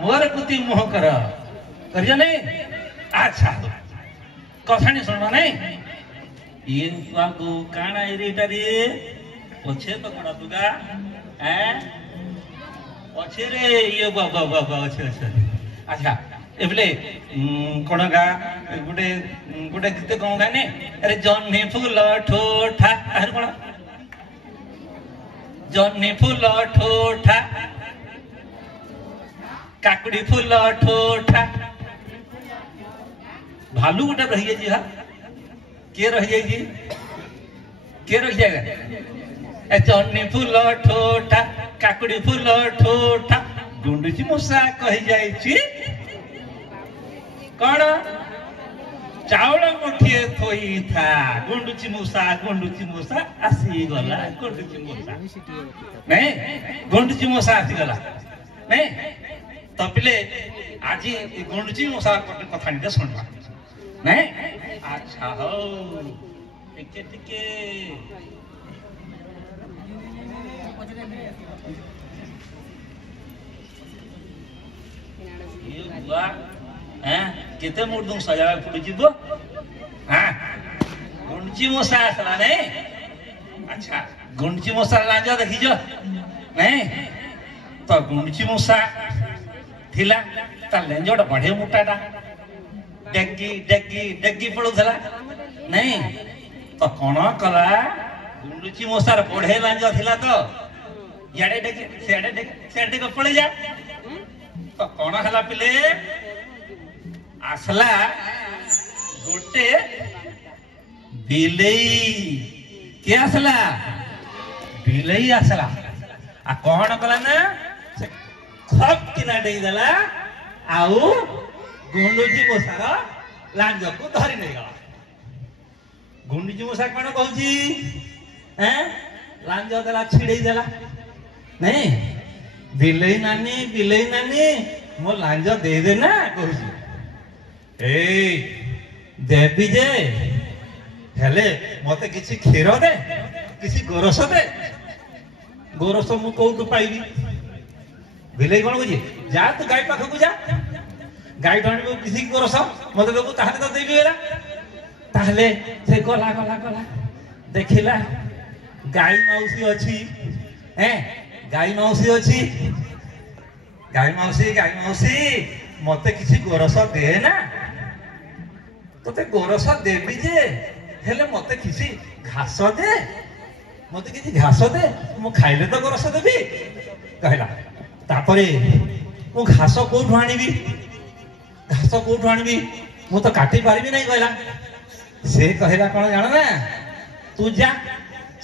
मोर कुती मोह कर करिया नहीं। अच्छा कथानी सुनवा नहीं ये को काना एरिटा रे पछे तो कोड़ा तुगा हैं पछे रे ये बाबा बाबा अच्छे अच्छे। अच्छा एबले कोन गा गुटे गुटे गीत कहूंगा ने अरे जन्नी फूल ठोठा अरे कोन जन्नी फूल ठोठा काकुड़ी फूल ठोठा भालू गोटे रही जी। हाँ के रही जाए जी के रही जाएगा जन्नी फूल ठोठा काकुड़ी फूल ठोठा गुंडुची मूषा कही जाए कौन चाउल मुठिए थोई था गुंडुची मूषा आसी गला गुंडुची मूषा नहीं गुंडुची मूषा आसी गला नहीं तपिले आज गुंडुची मूषा कथा नहीं सुनवा नहीं। अच्छा हो टिके टिके ये हुआ हैं केते मुर्दुं सजा फुट जीवो हां गुंडची मूषा आसला नहीं। अच्छा गुंडची मूषा लांजा देखी जो नहीं तो गुंडची मूषा थिला ता लेंजोड बढे मोटाटा डेगी डेगी डेगी पड़ुला नहीं तो कौन कला गुंडुची मूषार बढे लांजा थिला तो याडे डेगी सेडे को पड़ जा तो कौन हला पिले आसला गोटे बिलेई के आसला बिलेई आसला आ कौन कला ना खप किना दे देला आउ गुंडुची मूषार लांज को धरी नहीं गला। गुंडुची मूषा कौन कहूची हैं लांज देला छिड़े देला नहीं बिलेई नानी मो लांज दे देना कहूची ए देवी जे हेले मते किसी क्षीर दे किसी गोरस दे गोरस मु कोउटु पाइबी बिलेई कौन कहूची जा तू गाय पाखकु जा गाय ढाणी किसी गोरस मते देबू ताहले तो देबी बेला ताहले से गला गला गला देखिला गाय माउसी अछि हैं गाय माउसी अछि गाय माउसी मते किसी गोरस दे ना तोते गोरस देबी जे हेले मते किसी घास दे मते किसी घास दे मु खाइले तो गोरस देबी कहला तापरे मु घास कोठु आनिबी घास कोठु आनिबी मु तो काटी पारिबी नहीं कहला से कहला कौन जान ना तू जा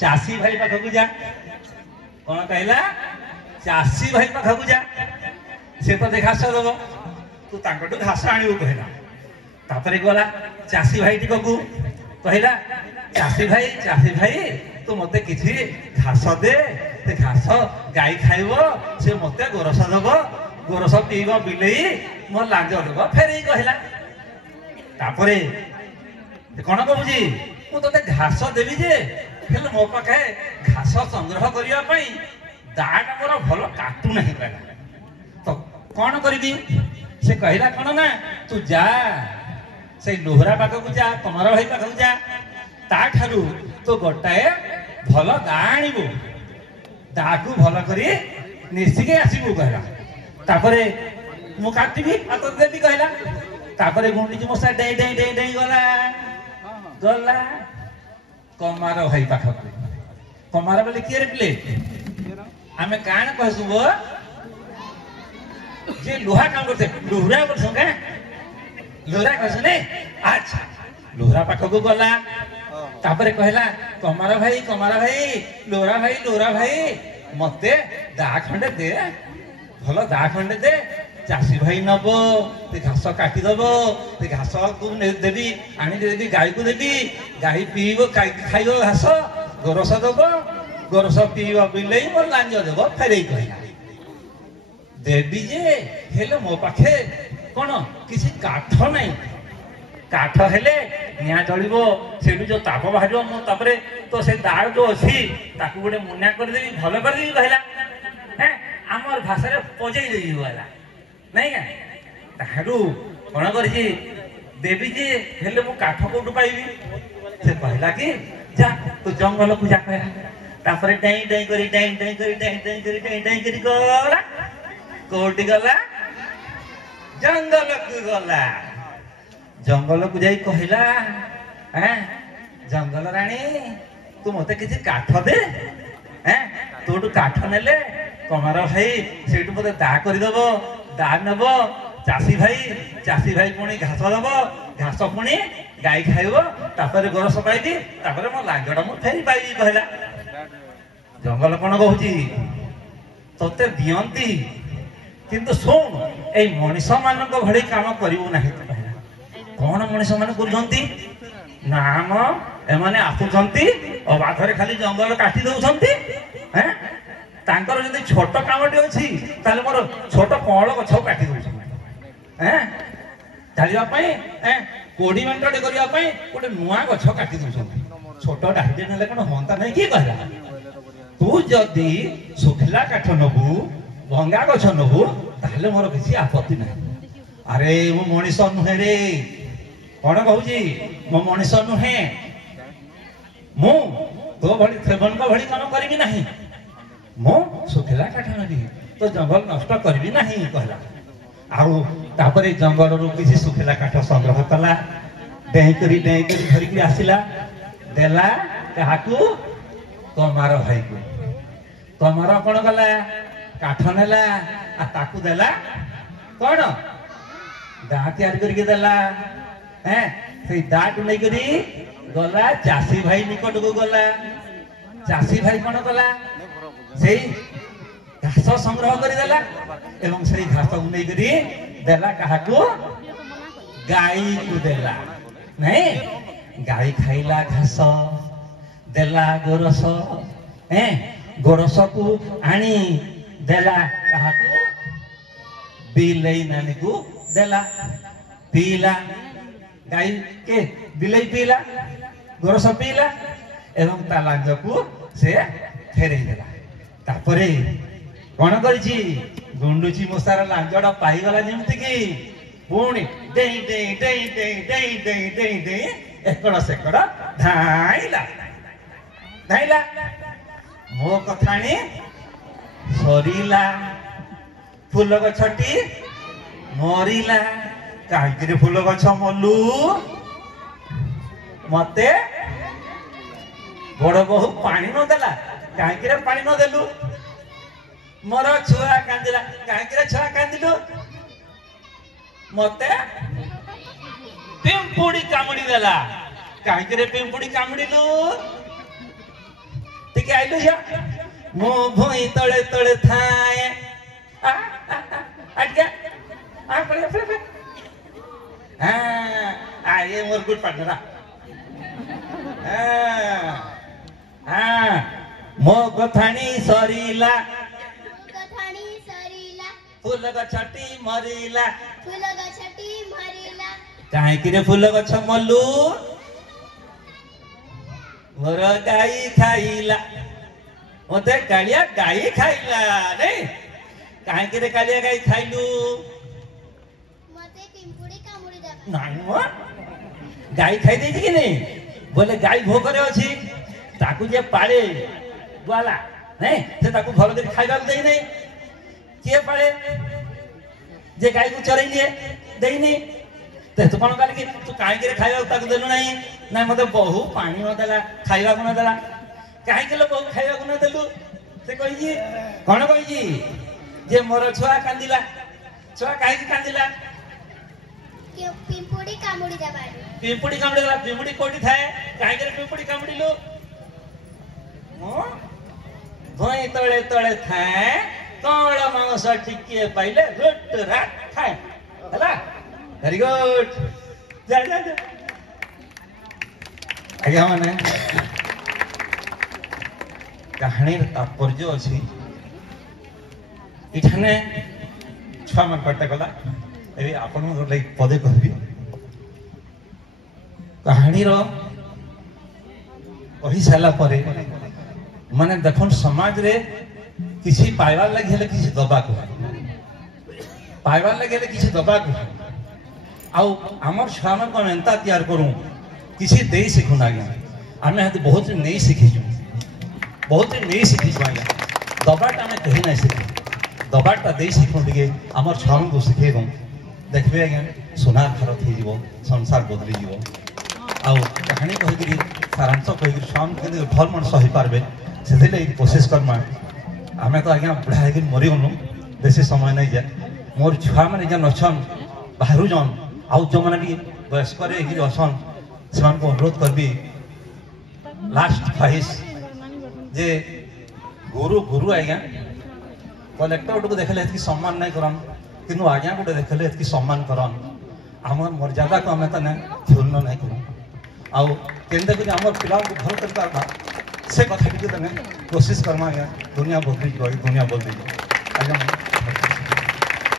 चासी भाई पाखकु जा कौन कहला चासी भाई पाखकु जा से तो घास दब तू तांकटू घास आनिबू कहला तापरे गला चासी भाई टिकू कहला चासी भाई तू मते किसी घास दे ते घास गाई खाइबो से मते गोरस दब गोरस पीब बिलेई मो लांज दब फेरे कहला तापरे कौन कहूची मु तोते घास देवी जे हेले मो पाखे घास संग्रह करिया पई दाटा मोर भल काटू नहीं कहला तो कौन करबी से कहला कौन ना तू जा से लोहरा पाखकु जा कमर भाई पाखकु जा ता ठारू तो गोटाए भल दा आनिबू दाकू भल करी निश्चिके आसीबू कहला तापरे मु काटिबी आ तो देबी कहला तापरे गुंडुची मूषा डेई डेई डेई डेई गला गला कमार भाई पाखकु कमार बोले किए रे पिले आमे कान कहसुबो जे लोहा काम करते लोहरा करसो का लोहरा कहसो ने। अच्छा लोहरा पाखकु गला तापरे कहला कमार भाई लोहरा भाई मते दा खंडे दे भल दा खंडे दे चासी भाई नब ते घास काटी दब ते घास को देवी आनी देवी गाय को देवी गाय पीब खाइब घास गोरस दब गोरस पीब बिलेई मोर लांज देव फेरे कहला देवी जे हेले मो पाखे कौन किसी काठ नहीं काठ हेले निया जलिबो सेठू जो ताप बाहर मु तापरे तो से दाग जो अछि ताकू गोटे मुन्या कर देबी भलो कर देबी कहला हैं हमर भाषा रे पजई देबी कहला ନାଇଁ କା ତାହାରୁ କଣ କରିଛି ଦେବି ଯେ ହେଲେ ମୁଁ କାଠ କୋଉଠୁ ପାଇବି ସେ କହିଲା କି ଯା ତୁ ଜଙ୍ଗଲକୁ ଯା କହିଲା ତାପରେ ଡେଇଁ ଡେଇଁ କରି ଗଲା କୋଉଠି ଗଲା ଜଙ୍ଗଲକୁ ଗଲା ଜଙ୍ଗଲକୁ ଯାଇ କହିଲା ଜଙ୍ଗଲ ରାଣୀ ତୁ ମତେ କିଛି କାଠ ଦେ ତୋଠୁ କାଠ ନେଲେ କମାର ଭାଇ ସେଇଠୁ ମତେ ଦା କରିଦବ ଦା ନେବ ଚାଷୀ ଭାଇ ପୁଣି ଘାସ ଦବ ଘାସ ପୁଣି ଗାଈ ଖାଇବ ତାପରେ ଗୋରସ ପାଇବି ତାପରେ ମୋ ଲାଙ୍ଗଟା ମୁଁ ଫେରି ପାଇବି କହିଲା ଜଙ୍ଗଲ କଣ କହୁଛି ତତେ ଦିଅନ୍ତି କିନ୍ତୁ ଶୁଣ ଏଇ ମଣିଷ ମାନଙ୍କ ଭଳି କାମ କରିବୁ ନାହିଁ କହିଲା କଣ ମଣିଷ ମାନେ କରୁଛନ୍ତି ନା ମ ଏମାନେ ଆସୁଛନ୍ତି ଅବାଧରେ ଖାଲି ଜଙ୍ଗଲ କାଟି ଦଉଛନ୍ତି ତାଙ୍କର ଯଦି ଛୋଟ କାମଟି ଅଛି ତାହେଲେ ମୋର ଛୋଟ କଅଁଳ ଗଛ କାଟି ଦଉଛନ୍ତି ଚାଲିବା ପାଇଁ କୋଡି ମେଣ୍ଟଟେ କରିବା ପାଇଁ ଗୋଟେ ନୂଆ ଗଛ କାଟି ଦଉଛନ୍ତି ଛୋଟ ଡାହିଟେ ନେଲେ କଣ ହୁଅନ୍ତା ନାହିଁ କିଏ କହିଲା ତୁ ଯଦି ଶୁଖିଲା କାଠ ନବୁ ଭଙ୍ଗା ଗଛ ନବୁ ତାହେଲେ ମୋର କିଛି ଆପତ୍ତି ନାହିଁ ଆରେ ମୁଁ ମଣିଷ ନୁହେଁ ରେ କଣ କହୁଛି ମୁଁ ମଣିଷ ନୁହେଁ ମୁଁ ତୋ ଭଳି ସେବଙ୍କ ଭଳି କାମ କରିବି ନାହିଁ ମୁଁ ଶୁଖିଲା କାଠ ନେବି ତ ଜଙ୍ଗଲ ନଷ୍ଟ କରିବି ନାହିଁ କହିଲା ଆଉ ତାପରେ ଜଙ୍ଗଲରୁ କିଛି ଶୁଖିଲା କାଠ ସଂଗ୍ରହ କଲା ଡେଇଁ କରି ଧରିକି ଆସିଲା ଦେଲା କାହାକୁ କମାର ଭାଇକୁ କମାର କଣ କଲା କାଠ ନେଲା ଆଉ ତାକୁ ଦେଲା କଣ ଦା ତିଆରି କରିକି ଦେଲା ସେଇ ଦାକୁ ନେଇକରି ଗଲା ଚାଷୀ ଭାଇ ନିକଟକୁ ଗଲା ଚାଷୀ ଭାଇ କଣ କଲା ସେଇ ଘାସ ସଂଗ୍ରହ କରିଦେଲା ଏବଂ ସେଇ ଘାସକୁ ନେଇକରି ଦେଲା କାହାକୁ ଗାଈକୁ ଦେଲା ନାଇଁ ଗାଈ ଖାଇଲା ଘାସ ଦେଲା ଗୋରସ ଗୋରସକୁ ଆଣି ଦେଲା କାହାକୁ ବିଲେଇ ନାନୀକୁ ଦେଲା ପିଇଲା ଗାଈ କେ ବିଲେଇ ପିଇଲା ଗୋରସ ପିଇଲା ଏବଂ ତା ଲାଞ୍ଜକୁ ସେ ଫେରେଇ ଦେଲା ତାପରେ କଣ କରିଛି ଗୁଣ୍ଡୁଚି ମୂଷାର ଲାଞ୍ଜଟା ପାଇଗଲା ଯେମିତି କି ପୁଣି ଡେଇଁ ଡେଇଁ ଡେଇଁ ଡେଇଁ ଡେଇଁ ଡେଇଁ ଡେଇଁ ଡେଇଁ ଏକଡ ସେକଡ ଧାଇଁଲା ମୋ କଥାଣି ସରିଲା ଫୁଲ ଗଛଟି ମରିଲା କାହିଁକି ଫୁଲ ଗଛ ମଲୁ ମତେ ବଡ ବୋହୁ ପାଣି ନଦେଲା କାହିଁକି ପାଣି ନଦେଲୁ ମୋର ଛୁଆ କାନ୍ଦିଲା କାହିଁକି ଛୁଆ କାନ୍ଦିଲୁ ମତେ ପିମ୍ପୁଡି କାମୁଡି ଦେଲା କାହିଁକି ପିମ୍ପୁଡି କାମୁଡିଲୁ ଟିକେ ଆଇଲୁ ଝିଅ ମୁଁ ଭୁଇଁ ତଳେ ତଳେ ଥାଏ ये मोर गुड पार्टनर मो कथानी सरीला फूल गछटी मरीला काहे कि रे फूल गछ मल्लू मोर गाई खाइला मते कालिया गाई खाइला नहीं काहे कि रे कालिया गाई खाइलू नहीं मो गाई खाई देछि कि नहीं बोले गाई भोकरे अछि ताकू जे पाळे वाला नहीं से ताकू भल कर खाइबा देई नहीं के पाळे जे गाई को चरई लिए देई नहीं ते तो कोन काल कि तू काहे के खाइबा ताकू देलु नहीं नहीं मते बहु पानी न देला खाइबा को न देला काहे के लो बहु खाइबा को न देलु से कहि जी कोन कहि जी जे मोर छुआ कांदिला छुआ काहे के कांदिला पिंपुड़ी कामुड़ी दबाई पिंपुड़ी कामुड़ी दला पिंपुड़ी कोठी थाए काहे करे पिंपुड़ी कामुड़ी लो मो भई तळे तळे थाए कोळ मांस टिके पाइले रुट राट खाए हला वेरी गुड जा जा जा आज्ञा माने कहानी तात्पर्य अछि इठाने छुआ मन पट्टा गला ए आपण लाइक पदे कहबी कहानी रो कही साला परे माने देखन समाज रे किसी पाइबार लगी हेले किसी दबा को पाइबार लगे किसी दबा आउ आमर छुआ मान आम एंता तैयार करूँ किसी दे शिखुन आज्ञा आम बहुत नहीं शिखीचु बहुत नहीं शिखीचु आज्ञा दबाटा आम कहीं ना शिखी दबाटा दे शिखु टे आमर छुआ मान शिखे दूँ देखिए आज्ञा सोनार भारत हो संसार बदली जीव आउ कहानी कहीकि सारांश कहीकि छुआ मान भल मनुष्य हो पारे से कोशिश करमा आम तो आज्ञा बुढ़ा है मरीगलु बेसी समय नहीं जाए मोर छुआ मैंने जेन अच्छन बाहर जन आउ जो मैंने भी वयस्क अच्छन से अनुरोध करबी लास्ट ख्वाहिश जे गुरु गुरु आज्ञा कलेक्टर गुटे देखले कि सम्मान नहीं करन किंतु आज्ञा गुटे देखले कि सम्मान करन आम मर्यादा को आम तने क्षुण्ण नहीं करूँ आउ केंद्र आम पिला भल कर पार्बा से कथा टी तने कोशिश करमा आज्ञा दुनिया बदली दुनिया बदली आज्ञा